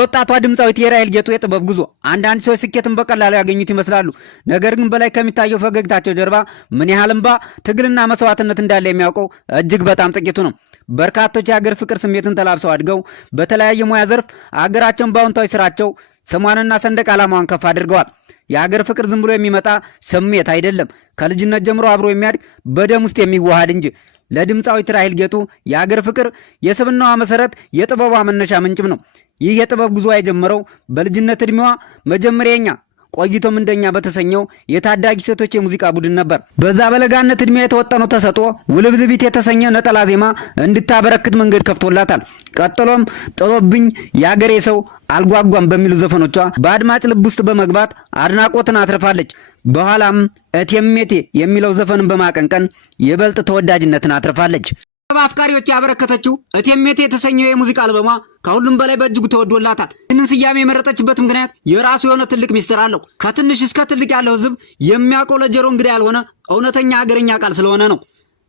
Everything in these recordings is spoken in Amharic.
ወጣቷ ድምጻዊት የራሔል ጌጡ የጥበብ ጉዞ አንዳንድ ሰዎች ስኬትን በቀላሉ ያገኙት ይመስላሉ። ነገር ግን በላይ ከሚታየው ፈገግታቸው ጀርባ ምን ያህል እንባ፣ ትግልና መስዋዕትነት እንዳለ የሚያውቀው እጅግ በጣም ጥቂቱ ነው። በርካቶች የሀገር ፍቅር ስሜትን ተላብሰው አድገው በተለያየ ሙያ ዘርፍ አገራቸውን በአዎንታዊ ስራቸው ስሟንና ሰንደቅ ዓላማዋን ከፍ አድርገዋል። የሀገር ፍቅር ዝም ብሎ የሚመጣ ስሜት አይደለም፣ ከልጅነት ጀምሮ አብሮ የሚያድግ በደም ውስጥ የሚዋሃድ እንጂ። ለድምጻዊት ራሔል ጌጡ የሀገር ፍቅር የስብናዋ መሰረት፣ የጥበቧ መነሻ ምንጭም ነው። ይህ የጥበብ ጉዞ የጀመረው በልጅነት እድሜዋ መጀመሪያኛ ቆይቶም እንደኛ በተሰኘው የታዳጊ ሴቶች የሙዚቃ ቡድን ነበር። በዛ በለጋነት እድሜ የተወጠነው ተሰጥኦ ውልብልቢት የተሰኘ ነጠላ ዜማ እንድታበረክት መንገድ ከፍቶላታል። ቀጥሎም ጥሎብኝ፣ ያገሬ ሰው፣ አልጓጓም በሚሉ ዘፈኖቿ በአድማጭ ልብ ውስጥ በመግባት አድናቆትን አትርፋለች። በኋላም እቴሜቴ የሚለው ዘፈንን በማቀንቀን ይበልጥ ተወዳጅነትን አትርፋለች። በአፍቃሪዎች ያበረከተችው እቴሜቴ የተሰኘው የሙዚቃ አልበሟ ከሁሉም በላይ በእጅጉ ተወዶላታል። ይህንን ስያሜ የመረጠችበት ምክንያት የራሱ የሆነ ትልቅ ሚስጥር አለው። ከትንሽ እስከ ትልቅ ያለው ሕዝብ የሚያውቀው ለጆሮ እንግዳ ያልሆነ እውነተኛ ሀገረኛ ቃል ስለሆነ ነው።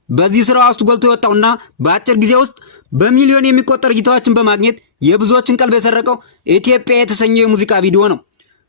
በዚህ ስራዋ ውስጥ ጎልቶ የወጣውና በአጭር ጊዜ ውስጥ በሚሊዮን የሚቆጠር እይታዎችን በማግኘት የብዙዎችን ቀልብ የሰረቀው ኢትዮጵያ የተሰኘው የሙዚቃ ቪዲዮ ነው።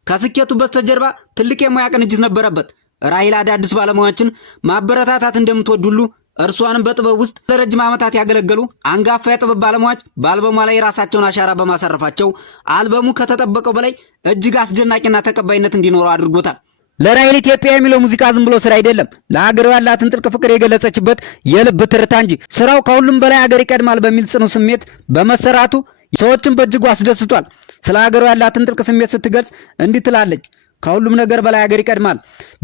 ከስኬቱ በስተጀርባ ትልቅ የሙያ ቅንጅት ነበረበት። ራሔል አዳዲስ ባለሙያዎችን ማበረታታት እንደምትወድ ሁሉ እርሷንም በጥበብ ውስጥ ለረጅም ዓመታት ያገለገሉ አንጋፋ የጥበብ ባለሙያዎች በአልበሟ ላይ የራሳቸውን አሻራ በማሳረፋቸው አልበሙ ከተጠበቀው በላይ እጅግ አስደናቂና ተቀባይነት እንዲኖረው አድርጎታል። ለራሔል ኢትዮጵያ የሚለው ሙዚቃ ዝም ብሎ ስራ አይደለም፣ ለሀገሯ ያላትን ጥልቅ ፍቅር የገለጸችበት የልብ ትርታ እንጂ። ስራው ከሁሉም በላይ ሀገር ይቀድማል በሚል ጽኑ ስሜት በመሰራቱ ሰዎችን በእጅጉ አስደስቷል። ስለ ሀገሯ ያላትን ጥልቅ ስሜት ስትገልጽ እንዲህ ትላለች። ከሁሉም ነገር በላይ ሀገር ይቀድማል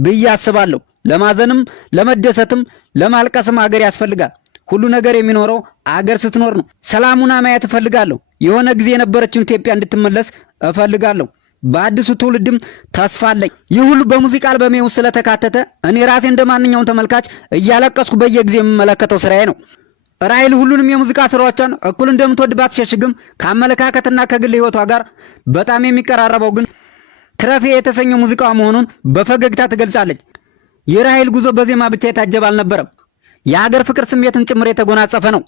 ብዬ አስባለሁ። ለማዘንም ለመደሰትም ለማልቀስም ሀገር ያስፈልጋል። ሁሉ ነገር የሚኖረው አገር ስትኖር ነው። ሰላሙና ማየት እፈልጋለሁ። የሆነ ጊዜ የነበረችውን ኢትዮጵያ እንድትመለስ እፈልጋለሁ። በአዲሱ ትውልድም ተስፋ አለኝ። ይህ ሁሉ በሙዚቃ አልበሜ ውስጥ ስለተካተተ እኔ ራሴ እንደማንኛውም ተመልካች እያለቀስኩ በየጊዜው የምመለከተው ስራዬ ነው። ራሔል ሁሉንም የሙዚቃ ስራዎቿን እኩል እንደምትወድ ባትሸሽግም ከአመለካከትና ከግል ህይወቷ ጋር በጣም የሚቀራረበው ግን ትረፌ የተሰኘው ሙዚቃዋ መሆኑን በፈገግታ ትገልጻለች። የራሔል ጉዞ በዜማ ብቻ የታጀበ አልነበረም፣ የሀገር ፍቅር ስሜትን ጭምር የተጎናጸፈ ነው።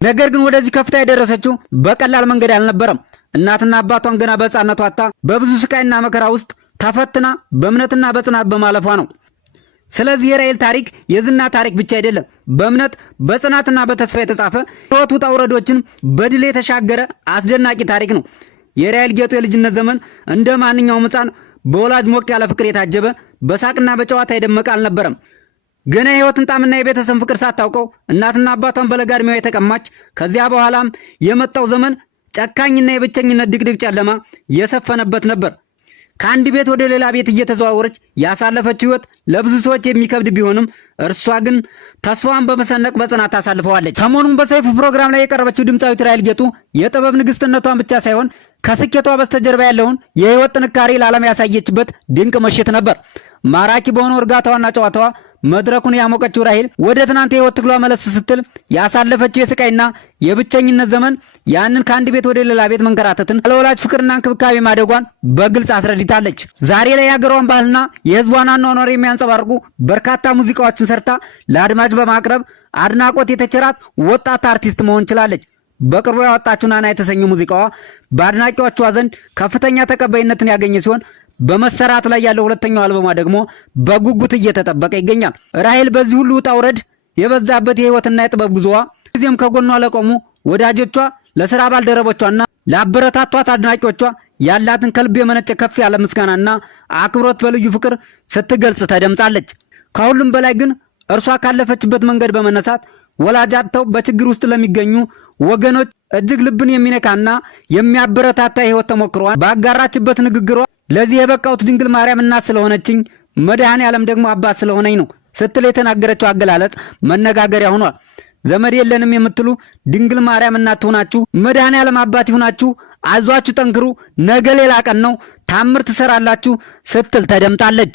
ነገር ግን ወደዚህ ከፍታ የደረሰችው በቀላል መንገድ አልነበረም። እናትና አባቷን ገና በሕፃንነቷ አጥታ በብዙ ስቃይና መከራ ውስጥ ተፈትና በእምነትና በጽናት በማለፏ ነው። ስለዚህ የራሔል ታሪክ የዝና ታሪክ ብቻ አይደለም፣ በእምነት በጽናትና በተስፋ የተጻፈ ሕይወት ውጣ ውረዶችን በድል የተሻገረ አስደናቂ ታሪክ ነው። የራሔል ጌጡ የልጅነት ዘመን እንደ ማንኛውም ሕፃን በወላጅ ሞቅ ያለ ፍቅር የታጀበ በሳቅና በጨዋታ የደመቀ አልነበረም። ገና የህይወትን ጣምና የቤተሰብ ፍቅር ሳታውቀው እናትና አባቷን በለጋ ዕድሜዋ የተቀማች፣ ከዚያ በኋላም የመጣው ዘመን ጨካኝና የብቸኝነት ድቅድቅ ጨለማ የሰፈነበት ነበር። ከአንድ ቤት ወደ ሌላ ቤት እየተዘዋወረች ያሳለፈችው ህይወት ለብዙ ሰዎች የሚከብድ ቢሆንም እርሷ ግን ተስፋዋን በመሰነቅ በጽናት ታሳልፈዋለች። ሰሞኑን በሰይፉ ፕሮግራም ላይ የቀረበችው ድምጻዊት ራሔል ጌጡ የጥበብ ንግስትነቷን ብቻ ሳይሆን ከስኬቷ በስተጀርባ ያለውን የህይወት ጥንካሬ ለዓለም ያሳየችበት ድንቅ ምሽት ነበር። ማራኪ በሆነው እርጋታዋና ጨዋታዋ መድረኩን ያሞቀችው ራሔል ወደ ትናንት የህይወት ትግሏ መለስ ስትል ያሳለፈችው የስቃይና የብቸኝነት ዘመን ያንን ከአንድ ቤት ወደ ሌላ ቤት መንከራተትን ለወላጅ ፍቅርና እንክብካቤ ማደጓን በግልጽ አስረድታለች። ዛሬ ላይ የሀገሯን ባህልና የህዝቧን አኗኗር የሚያንጸባርቁ በርካታ ሙዚቃዎችን ሰርታ ለአድማጭ በማቅረብ አድናቆት የተቸራት ወጣት አርቲስት መሆን ችላለች። በቅርቡ ያወጣችው ናና የተሰኘው ሙዚቃዋ በአድናቂዎቿ ዘንድ ከፍተኛ ተቀባይነትን ያገኘ ሲሆን በመሰራት ላይ ያለው ሁለተኛው አልበሟ ደግሞ በጉጉት እየተጠበቀ ይገኛል። ራሔል በዚህ ሁሉ ውጣ ውረድ የበዛበት የህይወትና የጥበብ ጉዞዋ ጊዜም ከጎኗ ለቆሙ ወዳጆቿ፣ ለስራ ባልደረቦቿና ለአበረታቷት አድናቂዎቿ ያላትን ከልብ የመነጨ ከፍ ያለ ምስጋናና አክብሮት በልዩ ፍቅር ስትገልጽ ተደምጣለች። ከሁሉም በላይ ግን እርሷ ካለፈችበት መንገድ በመነሳት ወላጅ አጥተው በችግር ውስጥ ለሚገኙ ወገኖች እጅግ ልብን የሚነካና የሚያበረታታ የህይወት ተሞክሯን ባጋራችበት ንግግሯ ለዚህ የበቃሁት ድንግል ማርያም እናት ስለሆነችኝ መድኃኔዓለም ደግሞ አባት ስለሆነኝ ነው ስትል የተናገረችው አገላለጽ መነጋገሪያ ሆኗል። ዘመድ የለንም የምትሉ ድንግል ማርያም እናት ሆናችሁ መድኃኔዓለም አባት ይሁናችሁ፣ አይዟችሁ፣ ጠንክሩ፣ ነገ ሌላ ቀን ነው፣ ታምር ትሰራላችሁ ስትል ተደምጣለች።